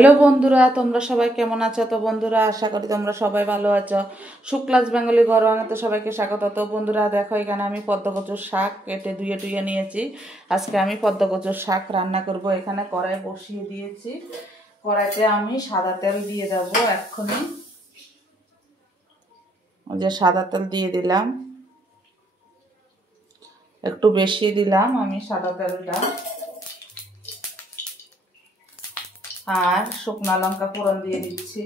Hello বন্ধুরা, তোমরা সবাই কেমন আছো? তো বন্ধুরা, আশা করি তোমরা সবাই ভালো আছো। শুক্লাস বেঙ্গলি ঘর বানাতে সবাইকে স্বাগত। তো বন্ধুরা দেখো, এখানে আমি পদ্মকচুর শাক কেটে ধুয়ে নিয়েছি। আজকে আমি পদ্মকচুর শাক রান্না করব। এখানে কড়াই বসিয়ে দিয়েছি। কড়াইতে আমি সাদা তেল দিয়ে দেবো এক্ষুনি। যে সাদা তেল দিয়ে দিলাম, একটু বেশি দিলাম আমি সাদা তেলটা। আর শুকনো লঙ্কা ফোড়ন দিয়ে দিচ্ছি।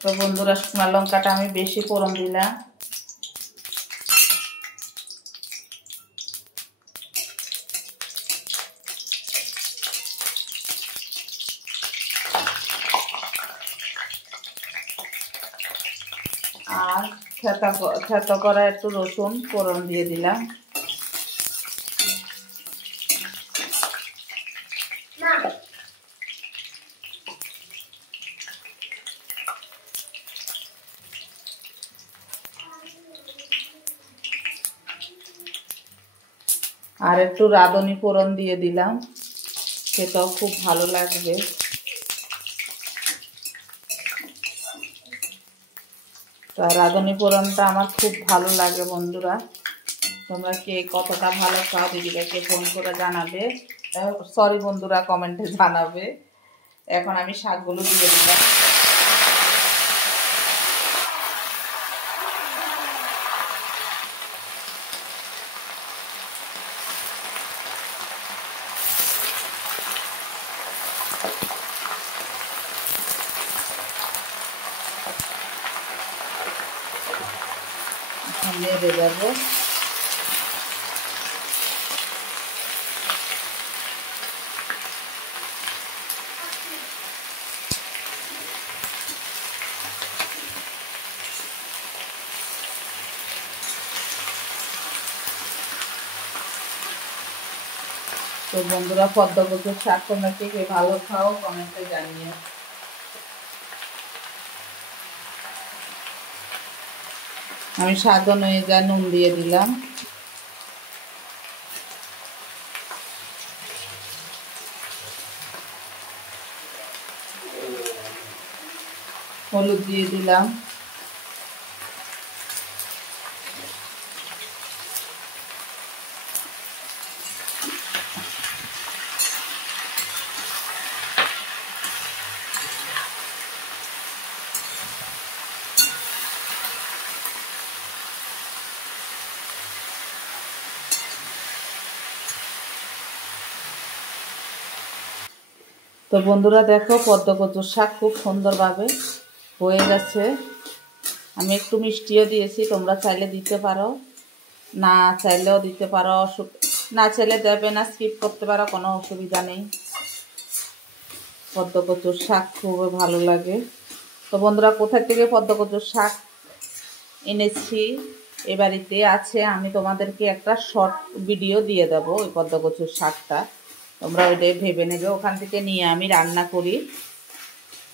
তো বন্ধুরা, শুকনো লঙ্কাটা আমি বেশি ফোড়ন দিলাম। আর থেতো করা একটু রসুন ফোড়ন দিয়ে দিলাম। আর একটু রাঁধুনি ফোড়ন দিয়ে দিলাম, সেটাও খুব ভালো লাগবে। তো রাঁধুনি ফোড়নটা আমার খুব ভালো লাগে বন্ধুরা। তোমরা কে কতটা ভালো খাও দিদিভাইকে ফোন করে জানাবে, সরি বন্ধুরা, কমেন্টে জানাবে। এখন আমি শাকগুলো দিয়ে দিলাম। নেড়ে দেবো। তো বন্ধুরা, পদ্মকচুর শাক তোমরা কে কে ভালো খাও কমেন্টে জানিয়ে। আমি স্বাদ অনুযায়ী নুন দিয়ে দিলাম। হলুদ দিয়ে দিলাম। তো বন্ধুরা দেখো, পদ্মকচুর শাক খুব সুন্দরভাবে হয়ে গেছে। আমি একটু মিষ্টিও দিয়েছি, তোমরা চাইলে দিতে পারো, না চাইলেও দিতে পারো, না চাইলে দেবে না, স্কিপ করতে পারো, কোনো অসুবিধা নেই। পদ্মকচুর শাক খুবই ভালো লাগে। তো বন্ধুরা, কোথা থেকে পদ্মকচুর শাক এনেছি এ বাড়িতে আছে, আমি তোমাদেরকে একটা শর্ট ভিডিও দিয়ে দেবো। ওই পদ্মকচুর শাকটা তোমরা ওইটাই ভেবে নেবে। ওখান থেকে নিয়ে আমি রান্না করি,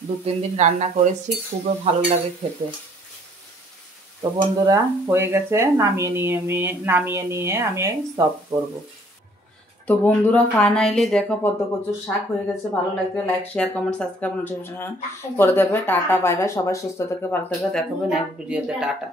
2-3 দিন রান্না করেছি, খুবই ভালো লাগে খেতে। তো বন্ধুরা, হয়ে গেছে, নামিয়ে নিয়ে আমি সার্ভ করব। তো বন্ধুরা, ফাইনালি দেখো পদ্মকচুর শাক হয়ে গেছে। ভালো লাগলে like, share, comment, subscribe, notification করে দেবে। Tata, bye bye. সবাই সুস্থ থেকে ভালো থেকে দেখাবে নেক্সট ভিডিওতে। টাটা।